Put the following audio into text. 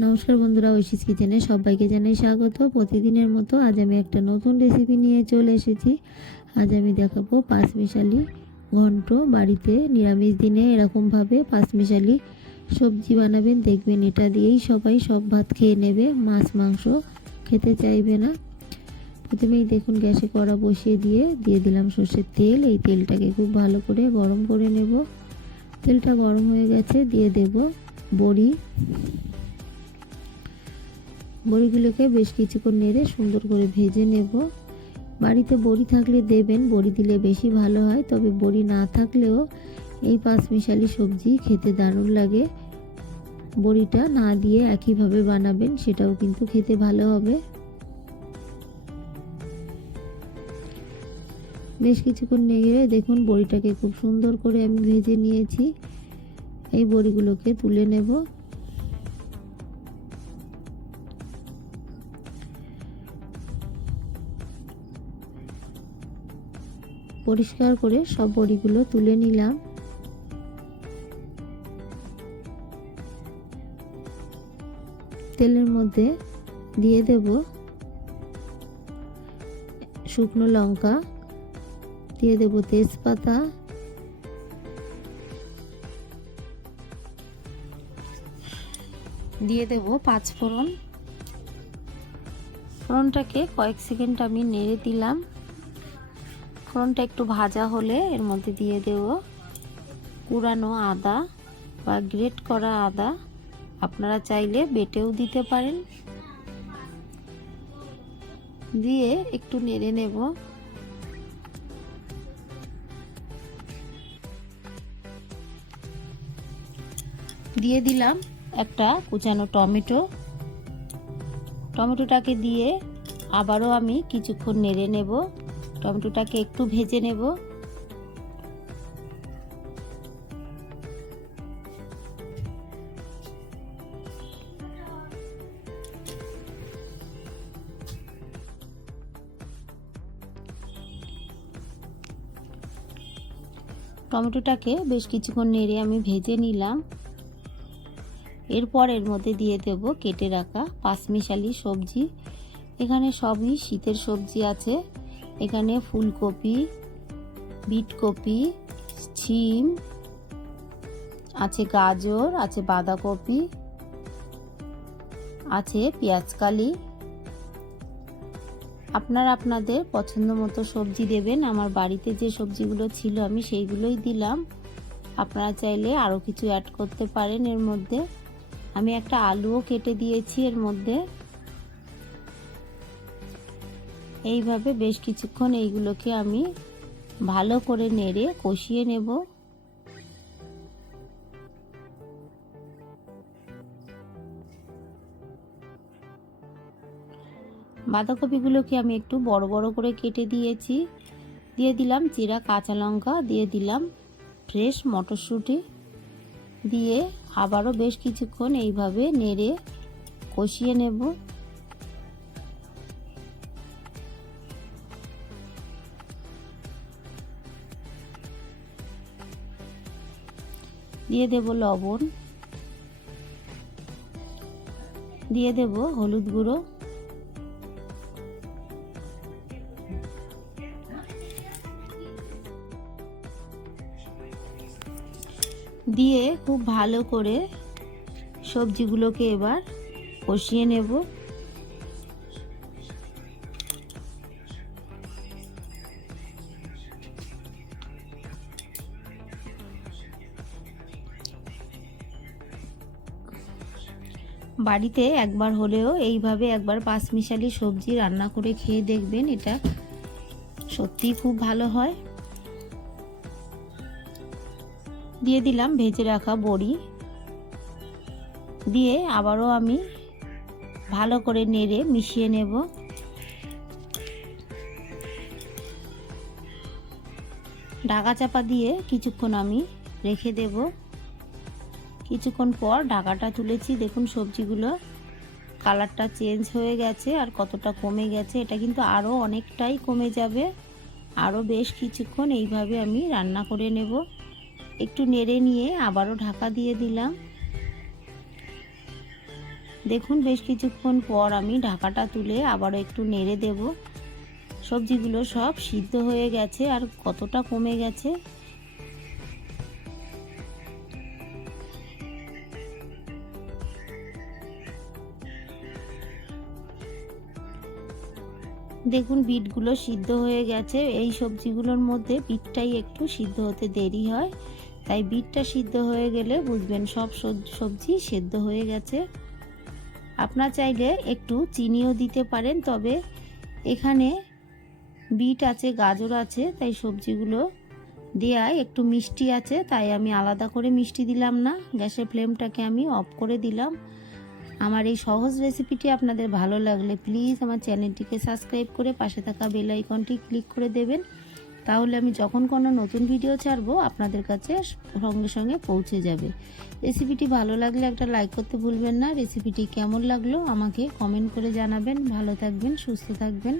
নমস্কার বন্ধুরা, ঐশীস কিচেনে সবাইকে জানাই স্বাগত। প্রতিদিনের মতো আজ আমি একটা নতুন রেসিপি নিয়ে চলে এসেছি। আজ আমি দেখাবো পাঁচমিশালি ঘন্ট। বাড়িতে নিরামিষ দিনে এরকমভাবে পাঁচমিশালি সবজি বানাবেন, দেখবেন এটা দিয়েই সবাই সব ভাত খেয়ে নেবে, মাছ মাংস খেতে চাইবে না। প্রথমেই দেখুন গ্যাসে কড়া বসিয়ে দিয়ে দিলাম সর্ষের তেল। এই তেলটাকে খুব ভালো করে গরম করে নেব। তেলটা গরম হয়ে গেছে, দিয়ে দেব বড়ি। বড়িগুলোকে বেশ কিছুক্ষণ নেড়ে সুন্দর করে ভেজে নেব। বাড়িতে বড়ি থাকলে দেবেন, বড়ি দিলে বেশি ভালো হয়। তবে বড়ি না থাকলেও এই পাঁচমিশালি সবজি খেতে দারুণ লাগে। বড়িটা না দিয়ে একইভাবে বানাবেন, সেটাও কিন্তু খেতে ভালো হবে। বেশ কিছুক্ষণ নেড়ে দেখুন বড়িটাকে খুব সুন্দর করে আমি ভেজে নিয়েছি। এই বড়িগুলোকে তুলে নেব। পরিষ্কার করে সব বড়িগুলো তুলে নিলাম। তেলের মধ্যে দিয়ে দেব শুকনো লঙ্কা, দিয়ে দেব তেজপাতা, দিয়ে দেব পাঁচফোড়ন। ফোড়নটাকে কয়েক সেকেন্ড আমি নেড়ে দিলাম। ফোড়নটা একটু ভাজা হলে এর মধ্যে দিয়ে দেব কুড়ানো আদা বা গ্রেট করা আদা, আপনারা চাইলে বেটেও দিতে পারেন। দিয়ে একটু নেড়ে নেব। দিয়ে দিলাম একটা কুচানো টমেটো। টমেটোটাকে দিয়ে আবারও আমি কিছুক্ষণ নেড়ে নেব। টমেটোটাকে একটু ভেজে নেব। টমেটোটাকে বেশ কিছুক্ষণ নেড়ে আমি ভেজে নিলাম। এরপর এর মধ্যে দিয়ে দেব কেটে রাখা পাঁচমিশালি সবজি। এখানে সবই শীতের সবজি আছে। এখানে ফুলকপি, বিটকপি, শিম আছে, গাজর আছে, বাঁধাকপি আছে, পেঁয়াজকালি। আপনারা আপনাদের পছন্দ মতো সবজি দেবেন। আমার বাড়িতে যে সবজিগুলো ছিল আমি সেইগুলোই দিলাম। আপনারা চাইলে আরও কিছু অ্যাড করতে পারেন এর মধ্যে। আমি একটা আলুও কেটে দিয়েছি এর মধ্যে। এইভাবে বেশ কিছুক্ষণ এইগুলোকে আমি ভালো করে নেড়ে কষিয়ে নেব। বাঁধাকপিগুলোকে আমি একটু বড় বড় করে কেটে দিয়েছি। দিয়ে দিলাম চিরা কাঁচা লঙ্কা, দিয়ে দিলাম ফ্রেশ মটরশুঁটি, দিয়ে আবারও বেশ কিছুক্ষণ এইভাবে নেড়ে কষিয়ে নেব। দিয়ে দেব লবণ, দিয়ে দেব হলুদ গুঁড়ো, দিয়ে খুব ভালো করে সবজিগুলোকে এবার কষিয়ে নেব। বাড়িতে একবার হলেও এইভাবে একবার পাঁচমিশালি সবজি রান্না করে খেয়ে দেখবেন, এটা সত্যিই খুব ভালো হয়। দিয়ে দিলাম ভেজে রাখা বড়ি, দিয়ে আবারও আমি ভালো করে নেড়ে মিশিয়ে নেব। ঢাকা চাপা দিয়ে কিছুক্ষণ আমি রেখে দেব। কিছুক্ষণ পর ঢাকাটা তুলেছি, দেখুন সবজিগুলো কালারটা চেঞ্জ হয়ে গেছে আর কতটা কমে গেছে। এটা কিন্তু আরও অনেকটাই কমে যাবে। আরও বেশ কিছুক্ষণ এইভাবে আমি রান্না করে নেব। একটু নেড়ে নিয়ে আবারও ঢাকা দিয়ে দিলাম। দেখুন বেশ কিছুক্ষণ পর আমি ঢাকাটা তুলে আবারও একটু নেড়ে দেব। সবজিগুলো সব সিদ্ধ হয়ে গেছে আর কতটা কমে গেছে। দেখুন বিটগুলো সিদ্ধ হয়ে গেছে। এই সবজিগুলোর মধ্যে বিটটাই একটু সিদ্ধ হতে দেরি হয়, তাই বিটটা সিদ্ধ হয়ে গেলে বুঝবেন সব সবজি সিদ্ধ হয়ে গেছে। আপনারা চাইলে একটু চিনিও দিতে পারেন, তবে এখানে বিট আছে, গাজর আছে, তাই সবজিগুলো দেওয়ায় একটু মিষ্টি আছে, তাই আমি আলাদা করে মিষ্টি দিলাম না। গ্যাসের ফ্লেমটাকে আমি অফ করে দিলাম। আমার এই সহজ রেসিপিটি আপনাদের ভালো লাগলে প্লিজ আমার চ্যানেলটিকে সাবস্ক্রাইব করে পাশে থাকা বেল আইকনটি ক্লিক করে দেবেন, তাহলে আমি যখন কোনো নতুন ভিডিও ছাড়বো আপনাদের কাছে সঙ্গে সঙ্গে পৌঁছে যাবে। রেসিপিটি ভালো লাগলে একটা লাইক করতে ভুলবেন না। রেসিপিটি কেমন লাগলো আমাকে কমেন্ট করে জানাবেন। ভালো থাকবেন, সুস্থ থাকবেন।